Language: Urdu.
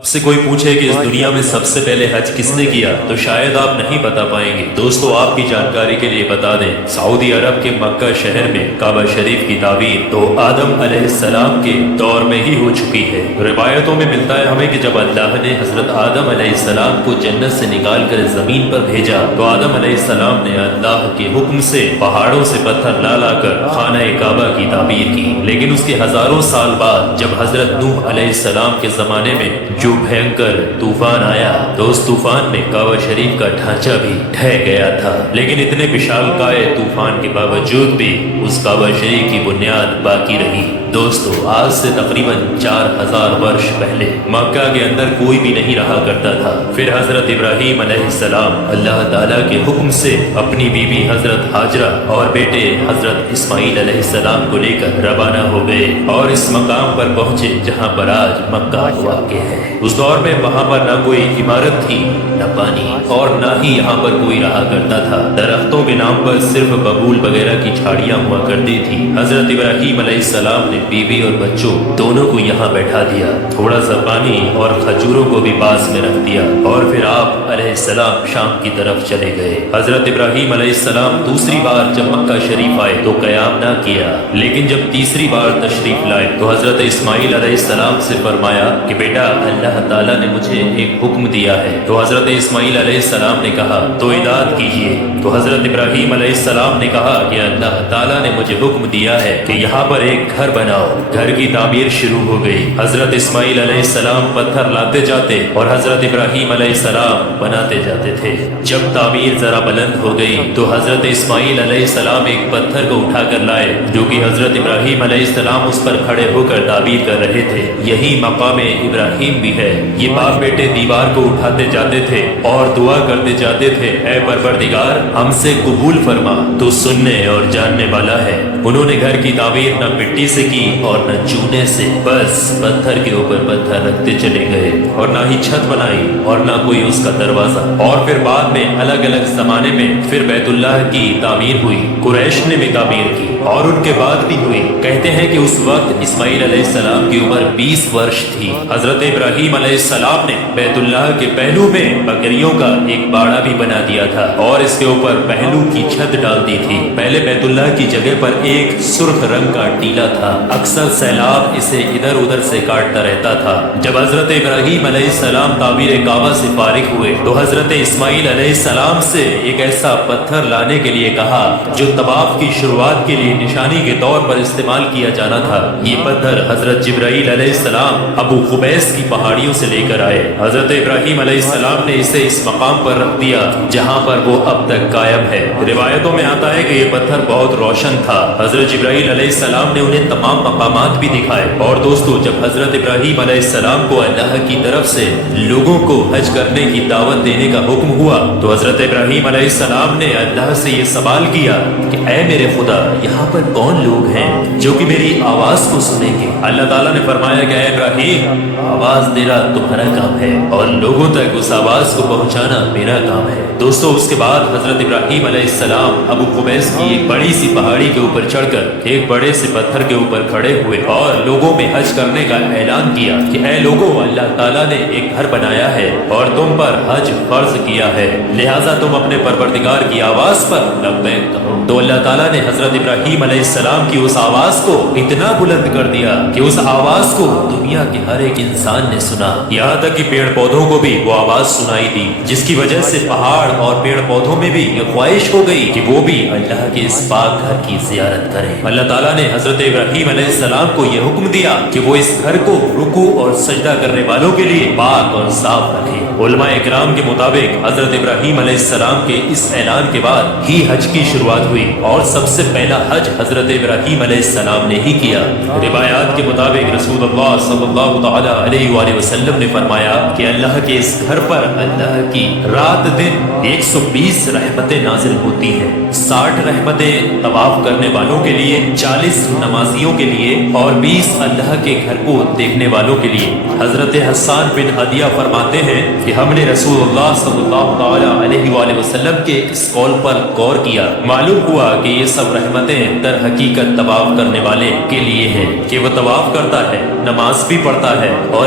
اب سے کوئی پوچھے کہ اس دنیا میں سب سے پہلے حج کس نے کیا تو شاید آپ نہیں بتا پائیں گے۔ دوستو آپ کی جانکاری کے لیے بتا دیں، سعودی عرب کے مکہ شہر میں کعبہ شریف کی تعمیر تو آدم علیہ السلام کے دور میں ہی ہو چکی ہے۔ روایتوں میں ملتا ہے ہمیں کہ جب اللہ نے حضرت آدم علیہ السلام کو جنت سے نکال کر زمین پر بھیجا تو آدم علیہ السلام نے اللہ کے حکم سے پہاڑوں سے پتھر لا لا کر خانہ کعبہ کی تعمیر کی، لیکن اس کے ہزاروں سال بعد جب حضرت نوح علیہ السلام کے زمانے میں جو بھینکر طوفان آیا تو اس طوفان میں کعبہ شریف کا ڈھانچہ بھی ڈھہ گیا تھا، لیکن اتنے وشال کائے طوفان کے باوجود بھی اس کعبہ شریف کی بنیاد باقی رہی۔ دوستو آج سے تقریباً 4000 برس پہلے مکہ کے اندر کوئی بھی نہیں رہا کرتا تھا۔ پھر حضرت ابراہیم علیہ السلام اللہ تعالیٰ کے حکم سے اپنی بیوی حضرت ہاجرہ اور بیٹے حضرت اسماعیل علیہ السلام کو لے کر روانہ ہو گئے اور اس مقام پر پہنچے جہاں پر آج مکہ واقع ہے۔ اس دور میں وہاں پر نہ کوئی عمارت تھی، نہ پانی، اور نہ ہی یہاں پر کوئی رہا کرتا تھا۔ درختوں کے نام پر صرف ببول وغیرہ کی جھاڑیاں ہوا کرتی تھی۔ حضرت ابراہیم علیہ السلام نے بیوی اور بچوں دونوں کو یہاں بیٹھا دیا، تھوڑا سا پانی اور کھجوروں کو بھی پاس میں رکھ دیا، اور پھر آپ علیہ السلام شام کی طرف چلے گئے۔ حضرت ابراہیم علیہ السلام دوسری بار جب مکہ شریف آئے تو قیام نہ کیا، لیکن جب تیسری بار تشریف لائے تو حضرت اسماعیل علیہ السلام سے فرمایا کہ بیٹا اللہ تعالیٰ نے مجھے ایک حکم دیا ہے۔ تو حضرت اسماعیل علیہ السلام نے کہا تو اطاعت کیجیے۔ تو حضرت ابراہیم علیہ السلام نے کہا کہ اللہ تعالیٰ نے مجھے حکم دیا ہے کہ یہاں پر ایک گھر بناؤ۔ گھر کی تعمیر شروع ہو گئی۔ حضرت اسماعیل علیہ السلام پتھر لاتے جاتے اور حضرت ابراہیم علیہ السلام بناتے جاتے تھے۔ جب تعمیر ذرا بلند ہو گئی تو حضرت اسماعیل علیہ السلام ایک پتھر کو اٹھا کر لائے جو کہ حضرت ابراہیم علیہ السلام اس پر کھڑے ہو کر تعمیر کر رہے تھے۔ یہی مقام ابراہیم بھی ہے۔ یہ باپ بیٹے دیوار کو اٹھاتے جاتے تھے اور دعا کرتے جاتے تھے، اے پروردگار ہم سے قبول فرما، تو سننے اور جاننے والا ہے۔ انہوں نے گھر کی تعمیر نہ مٹی سے کی اور نہ چونے سے، بس پتھر کے اوپر پتھر رکھتے چلے گئے، اور نہ ہی چھت بنائی اور نہ کوئی اس کا دروازہ۔ اور پھر بعد میں الگ الگ زمانے میں پھر بیت اللہ کی تعمیر ہوئی، قریش نے بھی تعمیر کی اور ان کے بعد بھی ہوئی۔ کہتے ہیں کہ اس وقت اسماعیل علیہ السلام کی عمر 20 ورش تھی۔ حضرت ابراہیم علیہ السلام نے بیت اللہ کے پہلو میں بکریوں کا ایک باڑا بھی بنا دیا تھا اور اس کے اوپر پہلو کی چھت ڈال دی تھی۔ پہلے بیت اللہ کی جگہ پر ایک سرخ رنگ کا ٹیلا تھا، اکثر سیلاب اسے ادھر ادھر سے کاٹتا رہتا تھا۔ جب حضرت ابراہیم علیہ السلام تعمیر کعبہ سے فارغ ہوئے تو حضرت اسماعیل علیہ السلام سے ایک ایسا پتھر لانے کے لیے کہا جو طواف کی شروعات کے لیے نشانی کے طور پر استعمال کیا جانا تھا۔ یہ پتھر حضرت جبرائیل علیہ السلام ابو قبیس کی پہاڑیوں سے لے کر آئے۔ حضرت ابراہیم علیہ السلام نے اسے اس مقام پر رکھ دیا جہاں پر وہ اب تک قائم ہے۔ روایتوں میں آتا ہے کہ یہ پتھر بہت روشن تھا۔ حضرت جبرائیل علیہ السلام نے انہیں تمام مقامات بھی دکھائے۔ اور دوستو جب حضرت ابراہیم علیہ السلام کو اللہ کی طرف سے لوگوں کو حج کرنے کی دعوت دینے کا حکم ہوا تو حضرت ابراہیم علیہ السلام نے اللہ سے یہ سوال کیا کہ اے میرے خدا یہاں پر کون لوگ ہیں جو کہ میری آواز کو سنیں گے؟ اللہ تعالیٰ نے فرمایا کہ اے ابراہیم آواز دینا تمہارا کام ہے اور لوگوں تک اس آواز کو پہنچانا میرا کام ہے۔ دوستو اس کے بعد حضرت ابراہیم علیہ السلام ابو قبیس کی ایک بڑی سی پہاڑی کے اوپر چڑھ کر ایک بڑے سے پتھر کے اوپر کھڑے ہوئے اور لوگوں میں حج کرنے کا اعلان کیا کہ اے لوگوں اللہ تعالیٰ نے ایک گھر بنایا ہے اور تم پر حج فرض کیا ہے، لہٰذا تم اپنے پروردگار کی آواز پر لبیک کہو۔ تو اللہ تعالیٰ نے حضرت ابراہیم علیہ السلام کی اس آواز کو اتنا بلند کر دیا کہ اس آواز کو دنیا کے ہر ایک انسان نے سنا، یہاں تک کہ پیڑ پودوں کو بھی وہ آواز سنائی دی، جس کی وجہ سے پہاڑ اور پیڑ پودوں میں بھی یہ خواہش ہو گئی کہ وہ بھی اللہ کے اس پاک گھر کی زیارت کریں۔ اللہ تعالیٰ نے حضرت ابراہیم علیہ السلام کو یہ حکم دیا کہ وہ اس گھر کو رکوع اور سجدہ کرنے والوں کے لیے پاک اور صاف رکھے۔ علماء اکرام کے مطابق حضرت ابراہیم علیہ السلام کے اس اعلان کے بعد ہی حج کی شروعات ہوئی اور سب سے پہلا حج حضرت ابراہیم علیہ السلام نے ہی کیا۔ روایات کے مطابق رسول اللہ صلی اللہ تعالی علیہ وآلہ وسلم نے فرمایا کہ اللہ کے اس گھر پر اللہ کی رات دن 120 رحمتیں نازل ہوتی ہیں، 60 رحمتیں طواف کرنے والوں کے لیے، 40 نمازیوں کے لیے اور 20 اللہ کے گھر کو دیکھنے والوں کے لیے۔ حضرت حسان بن ہدیہ فرماتے ہیں کہ ہم نے رسول اللہ صلی اللہ تعالی علیہ وآلہ وسلم کے اس قول پر غور کیا، معلوم ہوا کہ یہ سب رحمتیں در حقیقت طواف کرنے والے کے لیے ہیں کہ وہ طواف کرتا ہے، نماز بھی پڑھتا ہے اور